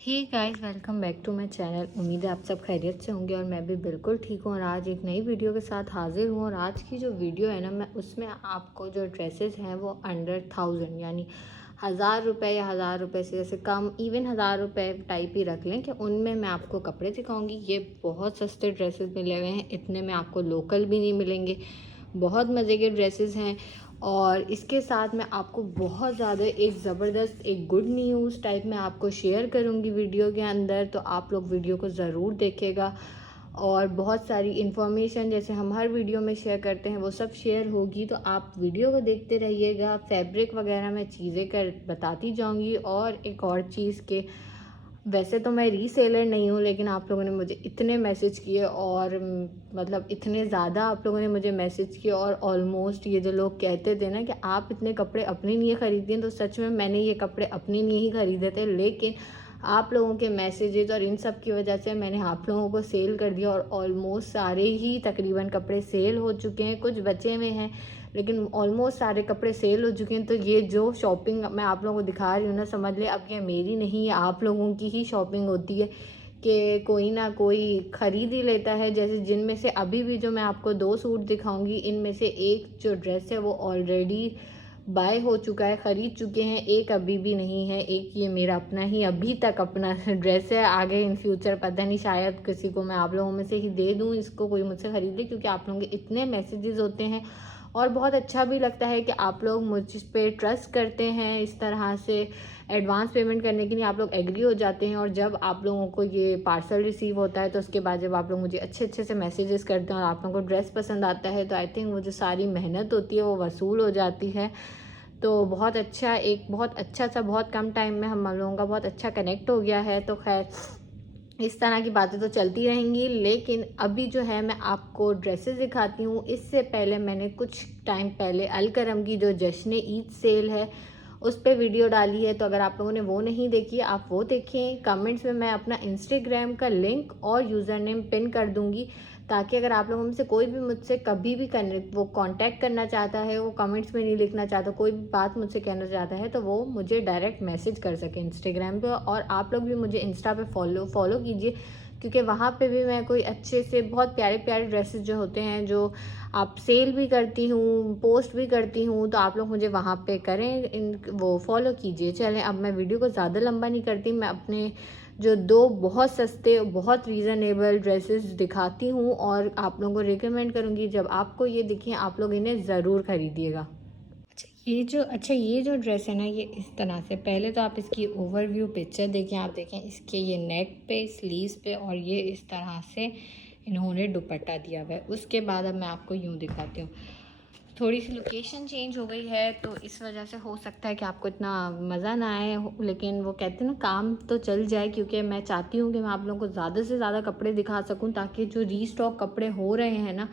Hey guys, welcome back to my channel. उम्मीद है आप सब खैरियत से होंगे और मैं भी बिल्कुल ठीक हूँ। और आज एक नई वीडियो के साथ हाजिर हूँ। और आज की जो वीडियो है ना, मैं उसमें आपको जो ड्रेसेस हैं वो अंडर 1000 यानी 1000 रुपये या 1000 रुपये से जैसे कम, इवन 1000 रुपये टाइप ही रख लें कि उनमें मैं आपको कपड़े दिखाऊंगी। ये बहुत सस्ते ड्रेसेस मिले हुए हैं, इतने में आपको लोकल भी नहीं मिलेंगे। बहुत मज़े के ड्रेसेस हैं। और इसके साथ मैं आपको बहुत ज़्यादा एक ज़बरदस्त एक गुड न्यूज़ टाइप में आपको शेयर करूँगी वीडियो के अंदर, तो आप लोग वीडियो को ज़रूर देखेगा। और बहुत सारी इन्फॉर्मेशन जैसे हम हर वीडियो में शेयर करते हैं वो सब शेयर होगी, तो आप वीडियो को देखते रहिएगा। फैब्रिक वगैरह मैं चीज़ें कर बताती जाऊँगी। और एक और चीज़ के, वैसे तो मैं रीसेलर नहीं हूँ, लेकिन आप लोगों ने मुझे इतने मैसेज किए और मतलब इतने ज़्यादा आप लोगों ने मुझे मैसेज किए। और ऑलमोस्ट ये जो लोग कहते थे ना कि आप इतने कपड़े अपने लिए ख़रीदती हैं, तो सच में मैंने ये कपड़े अपने लिए ही ख़रीदे थे। लेकिन आप लोगों के मैसेजेस और इन सब की वजह से मैंने आप लोगों को सेल कर दिया। और ऑलमोस्ट सारे ही तकरीबन कपड़े सेल हो चुके हैं, कुछ बचे हुए हैं लेकिन ऑलमोस्ट सारे कपड़े सेल हो चुके हैं। तो ये जो शॉपिंग मैं आप लोगों को दिखा रही हूँ ना, समझ ले अब ये मेरी नहीं, ये आप लोगों की ही शॉपिंग होती है कि कोई ना कोई ख़रीद ही लेता है। जैसे जिनमें से अभी भी जो मैं आपको 2 सूट दिखाऊंगी, इनमें से एक जो ड्रेस है वो ऑलरेडी बाय हो चुका है, ख़रीद चुके हैं। एक अभी भी नहीं है, एक ये मेरा अपना ही अभी तक अपना ड्रेस है। आगे इन फ्यूचर पता नहीं, शायद किसी को मैं आप लोगों में से ही दे दूँ इसको, कोई मुझसे ख़रीद ले, क्योंकि आप लोगों के इतने मैसेजेस होते हैं। और बहुत अच्छा भी लगता है कि आप लोग मुझ पे ट्रस्ट करते हैं। इस तरह से एडवांस पेमेंट करने के लिए आप लोग एग्री हो जाते हैं। और जब आप लोगों को ये पार्सल रिसीव होता है तो उसके बाद जब आप लोग मुझे अच्छे अच्छे से मैसेजेस करते हैं और आप लोगों को ड्रेस पसंद आता है, तो आई थिंक वो जो सारी मेहनत होती है वो वसूल हो जाती है। तो बहुत अच्छा, एक बहुत अच्छा सा, बहुत कम टाइम में हम लोगों का बहुत अच्छा कनेक्ट हो गया है। तो खैर, इस तरह की बातें तो चलती रहेंगी, लेकिन अभी जो है मैं आपको ड्रेसेस दिखाती हूँ। इससे पहले मैंने कुछ टाइम पहले अलकरम की जो जश्न ईद सेल है उस पर वीडियो डाली है, तो अगर आप लोगों ने वो नहीं देखी आप वो देखें। कमेंट्स में मैं अपना इंस्टाग्राम का लिंक और यूज़र नेम पिन कर दूँगी, ताकि अगर आप लोगों में से कोई भी मुझसे कभी भी वो कांटेक्ट करना चाहता है, वो कमेंट्स में नहीं लिखना चाहता, कोई भी बात मुझसे कहना चाहता है, तो वो मुझे डायरेक्ट मैसेज कर सके इंस्टाग्राम पे। और आप लोग भी मुझे इंस्टा पे फॉलो कीजिए, क्योंकि वहाँ पे भी मैं कोई अच्छे से बहुत प्यारे प्यारे ड्रेसेस जो होते हैं, जो आप सेल भी करती हूँ, पोस्ट भी करती हूँ, तो आप लोग मुझे वहाँ पे करें, इन वो फॉलो कीजिए। चलें, अब मैं वीडियो को ज़्यादा लंबा नहीं करती, मैं अपने जो 2 बहुत सस्ते बहुत रीज़नेबल ड्रेसेस दिखाती हूँ और आप लोगों को रिकमेंड करूँगी, जब आपको ये दिखें आप लोग इन्हें ज़रूर ख़रीदिएगा। ये जो ड्रेस है ना, ये इस तरह से, पहले तो आप इसकी ओवरव्यू पिक्चर देखें। आप देखें इसके ये नेक पे, स्लीव्स पे, और ये इस तरह से इन्होंने दुपट्टा दिया हुआ है। उसके बाद अब मैं आपको यूँ दिखाती हूँ। थोड़ी सी लोकेशन चेंज हो गई है, तो इस वजह से हो सकता है कि आपको इतना मज़ा ना आए, लेकिन वो कहते हैं ना, काम तो चल जाए, क्योंकि मैं चाहती हूँ कि मैं आप लोगों को ज़्यादा से ज़्यादा कपड़े दिखा सकूँ, ताकि जो रीस्टॉक कपड़े हो रहे हैं ना,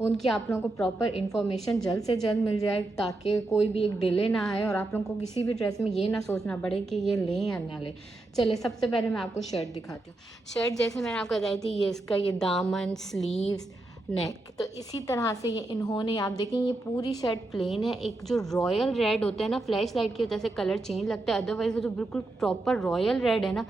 उनकी आप लोगों को प्रॉपर इन्फॉर्मेशन जल्द से जल्द मिल जाए, ताकि कोई भी एक डिले ना आए और आप लोगों को किसी भी ड्रेस में ये ना सोचना पड़े कि ये लें या ना लें। चलिए, सबसे पहले मैं आपको शर्ट दिखाती हूँ। शर्ट जैसे मैंने आपको बताई थी, ये इसका ये दामन, स्लीव्स, नेक, तो इसी तरह से ये इन्होंने, आप देखें ये पूरी शर्ट प्लेन है। एक जो रॉयल रेड होता है ना, फ्लैश लाइट की वजह से कलर चेंज लगता है, अदरवाइज वो तो बिल्कुल प्रॉपर रॉयल रेड है ना,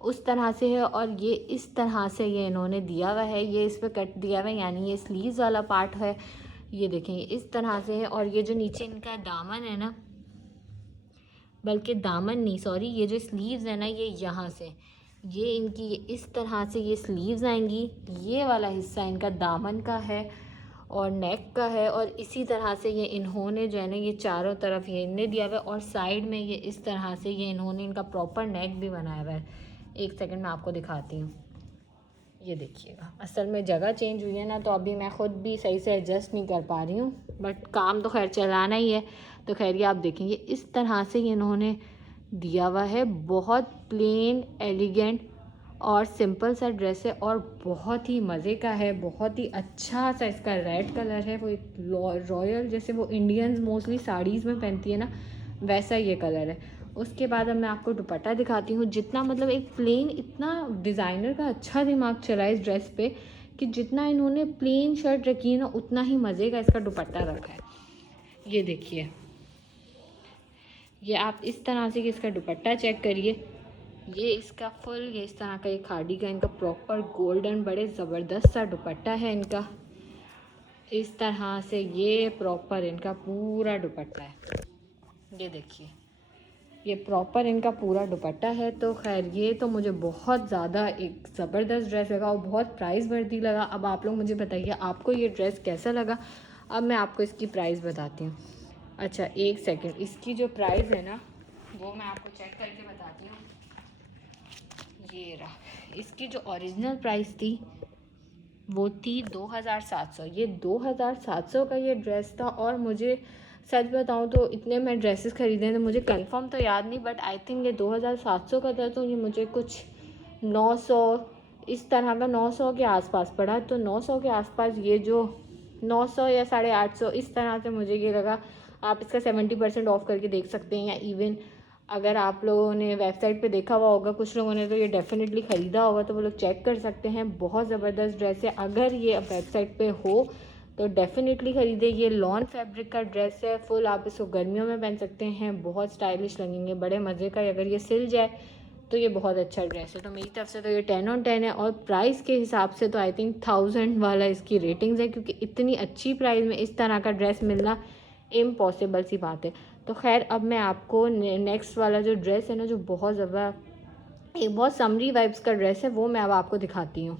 उस तरह से है। और ये इस तरह से ये इन्होंने दिया हुआ है, ये इस पर कट दिया हुआ है, यानी ये स्लीव्स वाला पार्ट है। ये देखें, ये इस तरह से है। और ये जो नीचे इनका दामन है ना, बल्कि दामन नहीं, सॉरी, ये जो स्लीव्स है ना, ये यहाँ से, ये इनकी ये इस तरह से ये स्लीव्स आएंगी। ये वाला हिस्सा इनका दामन का है और नेक का है। और इसी तरह से ये इन्होंने जो है ना, ये चारों तरफ ये इनने दिया हुआ है, और साइड में ये इस तरह से ये इन्होंने इनका प्रॉपर नेक भी बनाया हुआ है। एक सेकंड में आपको दिखाती हूँ। ये देखिएगा, असल में जगह चेंज हुई है ना, तो अभी मैं ख़ुद भी सही से एडजस्ट नहीं कर पा रही हूँ, बट काम तो खैर चलाना ही है। तो खैर, ये आप देखेंगे इस तरह से ये इन्होंने दिया हुआ है। बहुत प्लेन, एलिगेंट और सिंपल सा ड्रेस है, और बहुत ही मज़े का है। बहुत ही अच्छा सा इसका रेड कलर है, वो एक रॉयल, जैसे वो इंडियंस मोस्टली साड़ीज़ में पहनती है ना, वैसा ये कलर है। उसके बाद अब मैं आपको दुपट्टा दिखाती हूँ। जितना मतलब एक प्लेन, इतना डिज़ाइनर का अच्छा दिमाग चला है इस ड्रेस पे, कि जितना इन्होंने प्लेन शर्ट रखी है ना, उतना ही मज़े का इसका दुपट्टा रखा है। ये देखिए, ये आप इस तरह से कि इसका दुपट्टा चेक करिए, ये इसका फुल ये इस तरह का ये खादी का इनका प्रॉपर गोल्डन बड़े ज़बरदस्त सा दुपट्टा है इनका। इस तरह से ये प्रॉपर इनका पूरा दुपट्टा है, ये देखिए ये प्रॉपर इनका पूरा दुपट्टा है। तो खैर ये तो मुझे बहुत ज़्यादा एक ज़बरदस्त ड्रेस लगा और बहुत प्राइस वर्दी लगा। अब आप लोग मुझे बताइए आपको ये ड्रेस कैसा लगा। अब मैं आपको इसकी प्राइस बताती हूँ। अच्छा एक सेकंड, इसकी जो प्राइस है ना वो मैं आपको चेक करके बताती हूँ। ये रहा, इसकी जो ओरिजिनल प्राइस थी वो थी 2700। ये 2700 का ये ड्रेस था। और मुझे सच बताऊं तो इतने मैं ड्रेसेस ख़रीदे थे, मुझे कंफर्म तो याद नहीं, बट आई थिंक ये 2700 का था। तो ये मुझे कुछ 900 इस तरह का 900 के आसपास पड़ा। तो 900 के आसपास ये जो 900 या 850 इस तरह से मुझे ये लगा। आप इसका 70% ऑफ करके देख सकते हैं, या इवन अगर आप लोगों ने वेबसाइट पे देखा हुआ होगा, कुछ लोगों ने तो ये डेफिनेटली ख़रीदा होगा, तो वो लोग चेक कर सकते हैं। बहुत ज़बरदस्त ड्रेस है, अगर ये वेबसाइट पे हो तो डेफिनेटली ख़रीदे। ये लॉन फैब्रिक का ड्रेस है, फुल आप इसको गर्मियों में पहन सकते हैं, बहुत स्टाइलिश लगेंगे, बड़े मज़े का। अगर ये सिल जाए तो ये बहुत अच्छा ड्रेस है। तो मेरी तरफ से तो ये 10/10 है। और प्राइस के हिसाब से तो आई थिंक 1000 वाला इसकी रेटिंग्स है, क्योंकि इतनी अच्छी प्राइस में इस तरह का ड्रेस मिलना इम्पॉसिबल सी बात है। तो खैर अब मैं आपको नेक्स्ट वाला जो ड्रेस है ना, जो बहुत ज़बरदस्त एक बहुत समरी वाइब्स का ड्रेस है, वो मैं अब आपको दिखाती हूँ।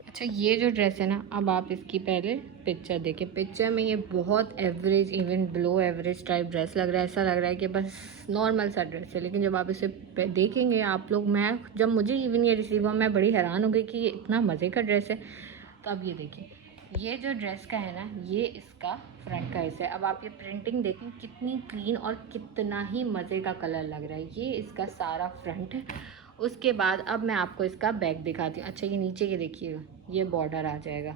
अच्छा ये जो ड्रेस है ना, अब आप इसकी पहले पिक्चर देखें। पिक्चर में ये बहुत average even below average type dress लग रहा है। ऐसा लग रहा है कि बस नॉर्मल सा ड्रेस है, लेकिन जब आप इसे देखेंगे आप लोग, मैं जब मुझे इवन ये रिसीव हुआ मैं बड़ी हैरान हो गई कि ये इतना मज़े का ड्रेस है। तो अब ये देखिए, ये जो ड्रेस का है ना, ये इसका फ्रंट का हिस्सा है। अब आप ये प्रिंटिंग देखें कितनी क्लीन और कितना ही मज़े का कलर लग रहा है। ये इसका सारा फ्रंट है। उसके बाद अब मैं आपको इसका बैक दिखाती हूँ। अच्छा ये नीचे ये देखिएगा, ये बॉर्डर आ जाएगा।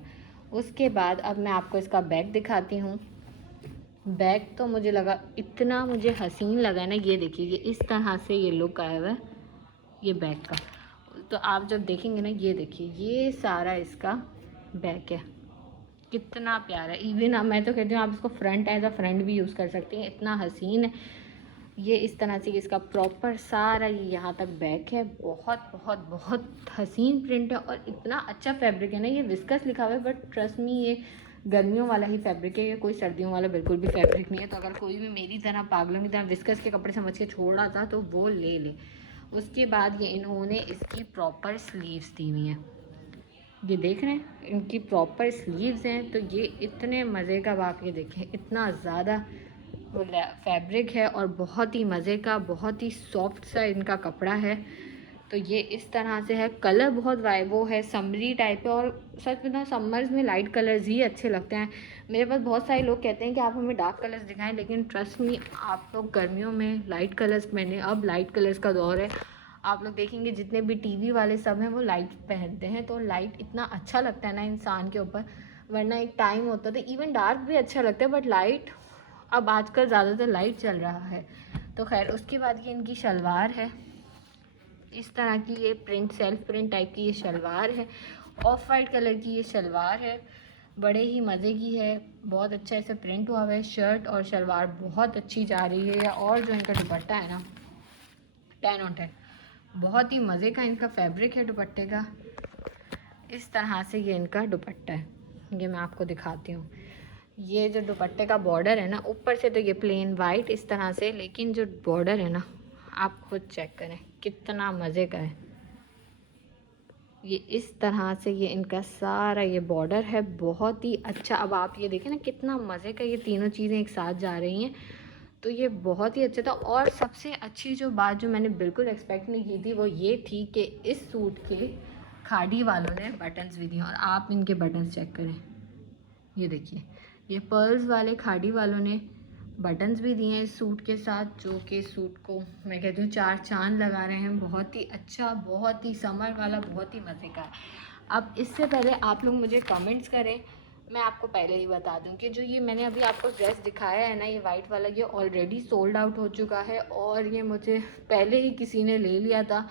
उसके बाद अब मैं आपको इसका बैक दिखाती हूँ। बैक तो मुझे लगा इतना मुझे हसीन लगा ना, ये देखिए ये इस तरह से ये लुक आया हुआ है ये बैक का। तो आप जब देखेंगे ना, ये देखिए ये सारा इसका बैक है, कितना प्यारा है। इवन अब मैं तो कहती हूँ आप इसको फ्रंट एज अ फ्रंट भी यूज़ कर सकती हैं, इतना हसीन है। ये इस तरह से इसका प्रॉपर सारा ये यहाँ तक बैक है। बहुत बहुत बहुत हसीन प्रिंट है और इतना अच्छा फैब्रिक है ना। ये विस्कस लिखा हुआ है, बट ट्रस्ट मी ये गर्मियों वाला ही फैब्रिक है, ये कोई सर्दियों वाला बिल्कुल भी फैब्रिक नहीं है। तो अगर कोई भी मेरी तरह पागलों की तरह विस्कस के कपड़े समझ के छोड़ रहा था तो वो ले ले। उसके बाद ये इन्होंने इसकी प्रॉपर स्लीव्स दी हुई हैं, ये देख रहे हैं इनकी प्रॉपर स्लीव्स हैं। तो ये इतने मज़े का, आप ये देखें इतना ज़्यादा फैब्रिक है और बहुत ही मज़े का, बहुत ही सॉफ्ट सा इनका कपड़ा है। तो ये इस तरह से है। कलर बहुत वो है समरी टाइप है। और सच बताऊं समर्स में लाइट कलर्स ही अच्छे लगते हैं। मेरे पास बहुत सारे लोग कहते हैं कि आप हमें डार्क कलर्स दिखाएं, लेकिन ट्रस्ट मी आप लोग गर्मियों में लाइट कलर्स पहने। अब लाइट कलर्स का दौर है। आप लोग देखेंगे जितने भी टीवी वाले सब हैं वो लाइट पहनते हैं, तो लाइट इतना अच्छा लगता है ना इंसान के ऊपर। वरना एक टाइम होता था इवन डार्क भी अच्छा लगता है, बट लाइट अब आजकल ज़्यादातर लाइट चल रहा है। तो खैर उसके बाद ये इनकी शलवार है, इस तरह की ये प्रिंट सेल्फ प्रिंट टाइप की ये शलवार है। ऑफ वाइट कलर की ये शलवार है, बड़े ही मज़े की है। बहुत अच्छा ऐसे प्रिंट हुआ हुआ है। शर्ट और शलवार बहुत अच्छी जा रही है। और जो इनका दुपट्टा है ना 10/10, बहुत ही मज़े का इनका फैब्रिक है दुपट्टे का। इस तरह से ये इनका दुपट्टा है, ये मैं आपको दिखाती हूँ। ये जो दुपट्टे का बॉर्डर है ना, ऊपर से तो ये प्लेन वाइट इस तरह से, लेकिन जो बॉर्डर है ना आप खुद चेक करें कितना मज़े का है। ये इस तरह से ये इनका सारा ये बॉर्डर है, बहुत ही अच्छा। अब आप ये देखें ना कितना मज़े का ये तीनों चीज़ें एक साथ जा रही हैं। तो ये बहुत ही अच्छा था। और सबसे अच्छी जो बात जो मैंने बिल्कुल एक्सपेक्ट नहीं की थी वो ये थी कि इस सूट के खाड़ी वालों ने बटन्स भी दिए। और आप इनके बटन्स चेक करें, ये देखिए ये पर्ल्स वाले खाड़ी वालों ने बटन्स भी दिए हैं इस सूट के साथ, जो कि सूट को मैं कहती हूँ 4 चांद लगा रहे हैं। बहुत ही अच्छा, बहुत ही समर वाला, बहुत ही मज़े का। अब इससे पहले आप लोग मुझे कमेंट्स करें। मैं आपको पहले ही बता दूं कि जो ये मैंने अभी आपको ड्रेस दिखाया है ना, ये वाइट वाला, ये ऑलरेडी सोल्ड आउट हो चुका है। और ये मुझे पहले ही किसी ने ले लिया था,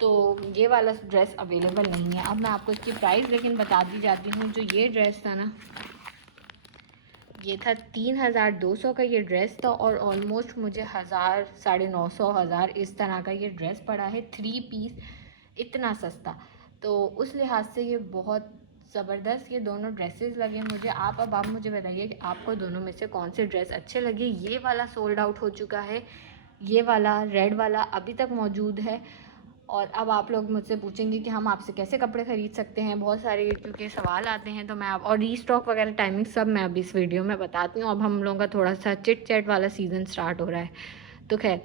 तो ये वाला ड्रेस अवेलेबल नहीं है। अब मैं आपको इसकी प्राइस लेकिन बता दी जाती हूँ। जो ये ड्रेस था ना, ये था 3200 का ये ड्रेस था और ऑलमोस्ट मुझे 1000, 950, 1000 इस तरह का ये ड्रेस पड़ा है। 3 पीस, इतना सस्ता। तो उस लिहाज से ये बहुत ज़बरदस्त ये दोनों ड्रेसेस लगे मुझे। आप मुझे बताइए कि आपको दोनों में से कौन से ड्रेस अच्छे लगे। ये वाला सोल्ड आउट हो चुका है, ये वाला रेड वाला अभी तक मौजूद है। और अब आप लोग मुझसे पूछेंगे कि हम आपसे कैसे कपड़े ख़रीद सकते हैं, बहुत सारे क्योंकि सवाल आते हैं। तो मैं आप और रीस्टॉक वगैरह टाइमिंग सब मैं अभी इस वीडियो में बताती हूँ। अब हम लोगों का थोड़ा सा चिट चैट वाला सीज़न स्टार्ट हो रहा है। तो खैर,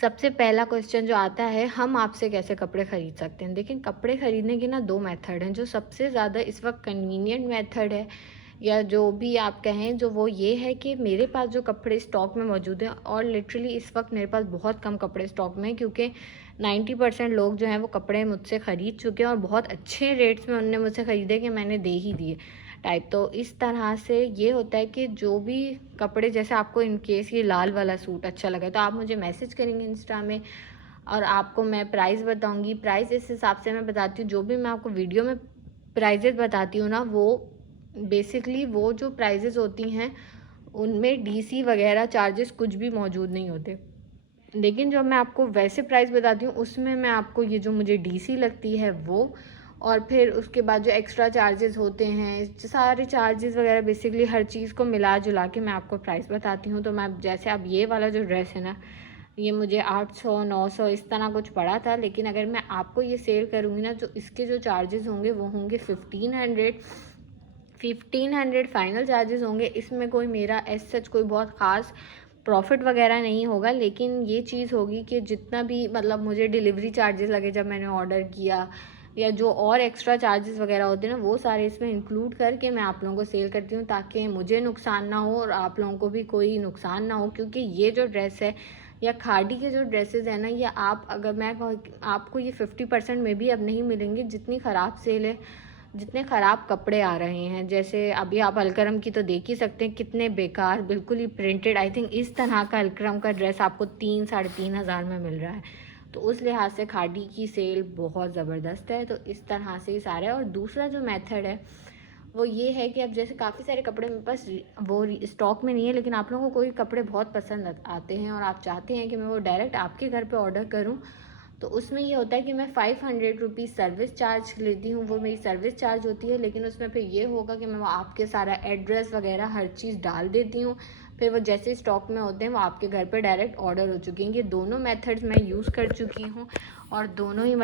सबसे पहला क्वेश्चन जो आता है, हम आपसे कैसे कपड़े ख़रीद सकते हैं। लेकिन कपड़े ख़रीदने के ना 2 मेथड हैं। जो सबसे ज़्यादा इस वक्त कन्वीनियंट मेथड है, या जो भी आप कहें, जो वो ये है कि मेरे पास जो कपड़े स्टॉक में मौजूद हैं, और लिटरली इस वक्त मेरे पास बहुत कम कपड़े स्टॉक में हैं, क्योंकि 90% लोग जो हैं वो कपड़े मुझसे ख़रीद चुके हैं और बहुत अच्छे रेट्स में उनने मुझसे ख़रीदे कि मैंने दे ही दिए टाइप। तो इस तरह से ये होता है कि जो भी कपड़े, जैसे आपको इन केस ये लाल वाला सूट अच्छा लगा तो आप मुझे मैसेज करेंगे इंस्टा में, और आपको मैं प्राइस बताऊंगी। प्राइस इस हिसाब से मैं बताती हूँ, जो भी मैं आपको वीडियो में प्राइजेज़ बताती हूँ ना, वो बेसिकली वो जो प्राइजेज़ होती हैं उनमें डीसी वगैरह चार्जेस कुछ भी मौजूद नहीं होते। लेकिन जब मैं आपको वैसे प्राइस बताती हूँ उसमें मैं आपको ये जो मुझे डीसी लगती है वो, और फिर उसके बाद जो एक्स्ट्रा चार्जेस होते हैं, सारे चार्जेस वगैरह बेसिकली हर चीज़ को मिला जुला के मैं आपको प्राइस बताती हूँ। तो मैं जैसे अब ये वाला जो ड्रेस है ना, ये मुझे 800 900 इस तरह कुछ पड़ा था। लेकिन अगर मैं आपको ये सेल करूँगी ना, तो इसके जो चार्जेस होंगे वो होंगे 1500 फाइनल चार्जेस होंगे। इसमें कोई मेरा एज सच कोई बहुत ख़ास प्रॉफिट वगैरह नहीं होगा। लेकिन ये चीज़ होगी कि जितना भी मतलब मुझे डिलीवरी चार्जेस लगे जब मैंने ऑर्डर किया, या जो और एक्स्ट्रा चार्जेस वगैरह होते हैं ना, वो सारे इसमें इंक्लूड करके मैं आप लोगों को सेल करती हूँ, ताकि मुझे नुकसान ना हो और आप लोगों को भी कोई नुकसान ना हो। क्योंकि ये जो ड्रेस है, या खादी के जो ड्रेसेस है ना, ये आप अगर मैं आपको ये 50% में भी अब नहीं मिलेंगे। जितनी ख़राब सेल है, जितने ख़राब कपड़े आ रहे हैं, जैसे अभी आप अलकरम की तो देख ही सकते हैं, कितने बेकार बिल्कुल ही प्रिंटेड। आई थिंक इस तरह का अलकरम का ड्रेस आपको 3 साढ़े 3 हज़ार में मिल रहा है। तो उस लिहाज से खादी की सेल बहुत ज़बरदस्त है। तो इस तरह से ही सारे। और दूसरा जो मेथड है वो ये है कि अब जैसे काफ़ी सारे कपड़े मेरे पास वो स्टॉक में नहीं है, लेकिन आप लोगों को कोई कपड़े बहुत पसंद आते हैं और आप चाहते हैं कि मैं वो डायरेक्ट आपके घर पे ऑर्डर करूं, तो उसमें ये होता है कि मैं 500 रुपीज़ सर्विस चार्ज लेती हूँ। वो मेरी सर्विस चार्ज होती है। लेकिन उसमें फिर ये होगा कि मैं वो आपके सारा एड्रेस वगैरह हर चीज़ डाल देती हूँ। फिर वो जैसे स्टॉक में होते हैं वो आपके घर पे डायरेक्ट ऑर्डर हो चुके हैं। ये दोनों मेथड्स मैं यूज़ कर चुकी हूँ, और दोनों ही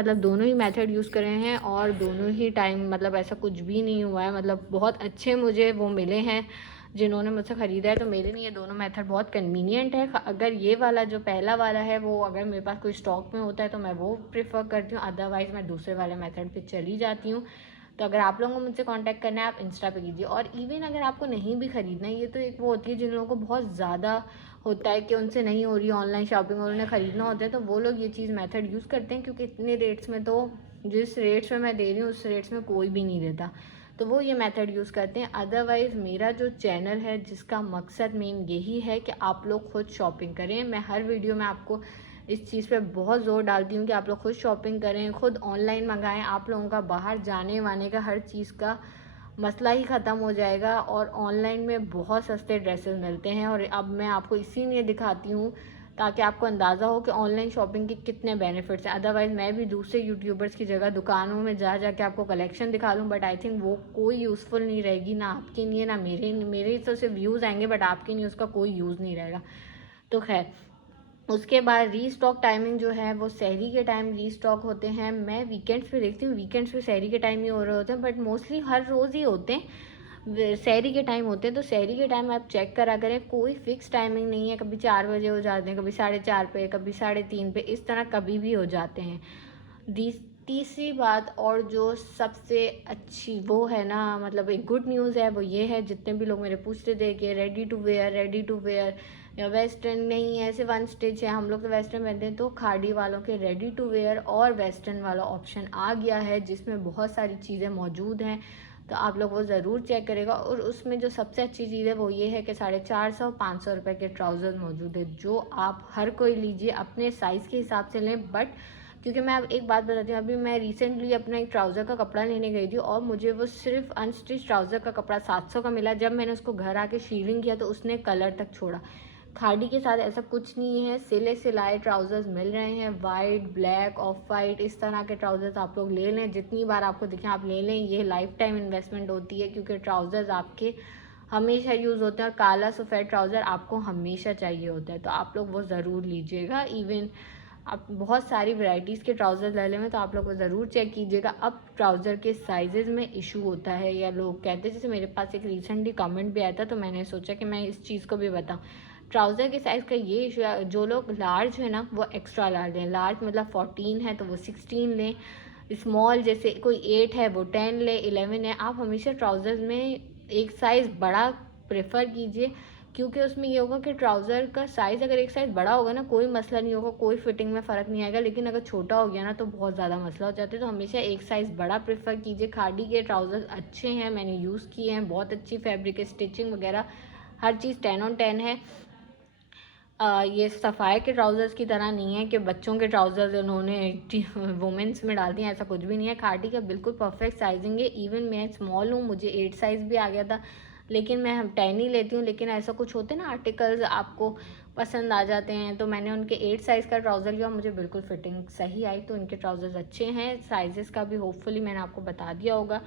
मेथड यूज़ करे हैं, और दोनों ही टाइम मतलब ऐसा कुछ भी नहीं हुआ है। मतलब बहुत अच्छे मुझे वो मिले हैं जिन्होंने मुझसे ख़रीदा है। तो मेरे लिए ये दोनों मेथड बहुत कन्वीनियंट है। अगर ये वाला जो पहला वाला है वो अगर मेरे पास कोई स्टॉक में होता है तो मैं वो प्रेफर करती हूँ, अदरवाइज़ मैं दूसरे वाले मेथड पे चली जाती हूँ। तो अगर आप लोगों को मुझसे कांटेक्ट करना है, आप इंस्टा पे कीजिए। और इवन अगर आपको नहीं भी ख़रीदना है, ये तो एक वो होती है जिन लोगों को बहुत ज़्यादा होता है कि उनसे नहीं हो रही ऑनलाइन शॉपिंग और उन्हें ख़रीदना होता है, तो वो लोग ये चीज़ मेथड यूज़ करते हैं। क्योंकि इतने रेट्स में तो जिस रेट्स में मैं दे रही हूँ उस रेट्स में कोई भी नहीं देता, तो वो ये मेथड यूज़ करते हैं। अदरवाइज़ मेरा जो चैनल है जिसका मकसद मेन यही है कि आप लोग खुद शॉपिंग करें। मैं हर वीडियो में आपको इस चीज़ पे बहुत ज़ोर डालती हूँ कि आप लोग खुद शॉपिंग करें, खुद ऑनलाइन मंगाएं। आप लोगों का बाहर जाने वाने का हर चीज़ का मसला ही ख़त्म हो जाएगा, और ऑनलाइन में बहुत सस्ते ड्रेसेस मिलते हैं। और अब मैं आपको इसीलिए दिखाती हूँ ताकि आपको अंदाज़ा हो कि ऑनलाइन शॉपिंग के कितने बेनिफिट्स हैं। अदरवाइज़ मैं भी दूसरे यूट्यूबर्स की जगह दुकानों में जा के आपको कलेक्शन दिखा लूँ, बट आई थिंक वो कोई यूज़फुल नहीं रहेगी, ना आपके लिए ना मेरे मेरे तो सिर्फ व्यूज़ आएंगे, बट आपके लिए उसका कोई यूज़ नहीं रहेगा। तो खैर, उसके बाद रीस्टॉक टाइमिंग जो है वो सहरी के टाइम रीस्टॉक होते हैं। मैं वीकेंड्स पे देखती हूँ, वीकेंड्स पे सहरी के टाइम ही हो रहे होते हैं, बट मोस्टली हर रोज़ ही होते हैं, सहरी के टाइम होते हैं। तो सहरी के टाइम आप चेक करा करें, कोई फिक्स टाइमिंग नहीं है। कभी 4 बजे हो जाते हैं, कभी 4:30 पे, कभी 3:30 पे, इस तरह कभी भी हो जाते हैं। तीसरी बात, और जो सबसे अच्छी वो है ना, मतलब एक गुड न्यूज़ है, वो ये है, जितने भी लोग मेरे पूछते थे कि रेडी टू वेयर या वेस्टर्न नहीं है, सिर्फ वन स्टिच है, हम लोग तो वेस्टर्न पहनते हैं, तो खाड़ी वालों के रेडी टू वेयर और वेस्टर्न वाला ऑप्शन आ गया है, जिसमें बहुत सारी चीज़ें मौजूद हैं। तो आप लोग वो ज़रूर चेक करेगा। और उसमें जो सबसे अच्छी चीज़ है वो ये है कि 450 500 रुपये के ट्राउज़र मौजूद है, जो आप हर कोई लीजिए, अपने साइज़ के हिसाब से लें। बट क्योंकि मैं अब एक बात बताती हूँ, अभी मैं रिसेंटली अपना एक ट्राउज़र का कपड़ा लेने गई थी और मुझे वो सिर्फ अनस्टिच ट्राउज़र का कपड़ा 700 का मिला। जब मैंने उसको घर आके शीविंग किया तो उसने कलर तक छोड़ा। खादी के साथ ऐसा कुछ नहीं है, सिले सिलाए ट्राउज़र्स मिल रहे हैं, वाइट, ब्लैक, ऑफ वाइट, इस तरह के ट्राउज़र्स आप लोग ले लें, जितनी बार आपको दिखें आप ले लें। ये लाइफ टाइम इन्वेस्टमेंट होती है, क्योंकि ट्राउज़र्स आपके हमेशा यूज़ होते हैं और काला सफ़ेद ट्राउज़र आपको हमेशा चाहिए होता है, तो आप लोग वो ज़रूर लीजिएगा। इवन आप बहुत सारी वैरायटीज़ के ट्राउज़र ले लें तो आप लोग को ज़रूर चेक कीजिएगा। अब ट्राउज़र के साइज़ में इशू होता है या लोग कहते हैं, जैसे मेरे पास एक रिसेंटली कमेंट भी आया था तो मैंने सोचा कि मैं इस चीज़ को भी बताऊँ। ट्राउज़र के साइज़ का ये इशू है, जो लोग लार्ज है ना वो एक्स्ट्रा लार्ज लें, लार्ज मतलब 14 है तो वो 16 लें, स्मॉल जैसे कोई 8 है वो 10 ले, 11 है। आप हमेशा ट्राउज़र्स में एक साइज़ बड़ा प्रेफर कीजिए, क्योंकि उसमें ये होगा कि ट्राउज़र का साइज़ अगर एक साइज़ बड़ा होगा ना कोई मसला नहीं होगा, कोई फिटिंग में फ़र्क नहीं आएगा, लेकिन अगर छोटा हो गया ना तो बहुत ज़्यादा मसला हो जाता है। तो हमेशा एक साइज़ बड़ा प्रेफर कीजिए। खादी के ट्राउज़र्स अच्छे हैं, मैंने यूज़ किए हैं, बहुत अच्छी फैब्रिक है, स्टिचिंग वगैरह हर चीज़ 10 on 10 है। ये सफ़ाई के ट्राउज़र्स की तरह नहीं है कि बच्चों के ट्राउज़र्स उन्होंने वुमेंस में डाल दिए, ऐसा कुछ भी नहीं है। खादी का बिल्कुल परफेक्ट साइजिंग है। इवन मैं स्मॉल हूँ, मुझे 8 साइज़ भी आ गया था, लेकिन मैं 10 ही लेती हूँ। लेकिन ऐसा कुछ होते हैं ना आर्टिकल्स आपको पसंद आ जाते हैं, तो मैंने उनके 8 साइज़ का ट्राउज़र लिया, मुझे बिल्कुल फिटिंग सही आई। तो इनके ट्राउज़र्स अच्छे हैं। साइज़ेस का भी होपफुली मैंने आपको बता दिया होगा।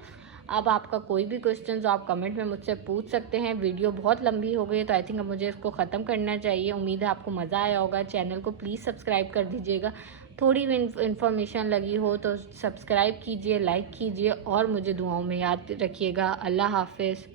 अब आपका कोई भी क्वेश्चन आप कमेंट में मुझसे पूछ सकते हैं। वीडियो बहुत लंबी हो गई है तो आई थिंक अब मुझे इसको ख़त्म करना चाहिए। उम्मीद है आपको मज़ा आया होगा। चैनल को प्लीज़ सब्सक्राइब कर दीजिएगा। थोड़ी भी इन्फॉर्मेशन लगी हो तो सब्सक्राइब कीजिए, लाइक कीजिए और मुझे दुआओं में याद रखिएगा। अल्लाह हाफिज़।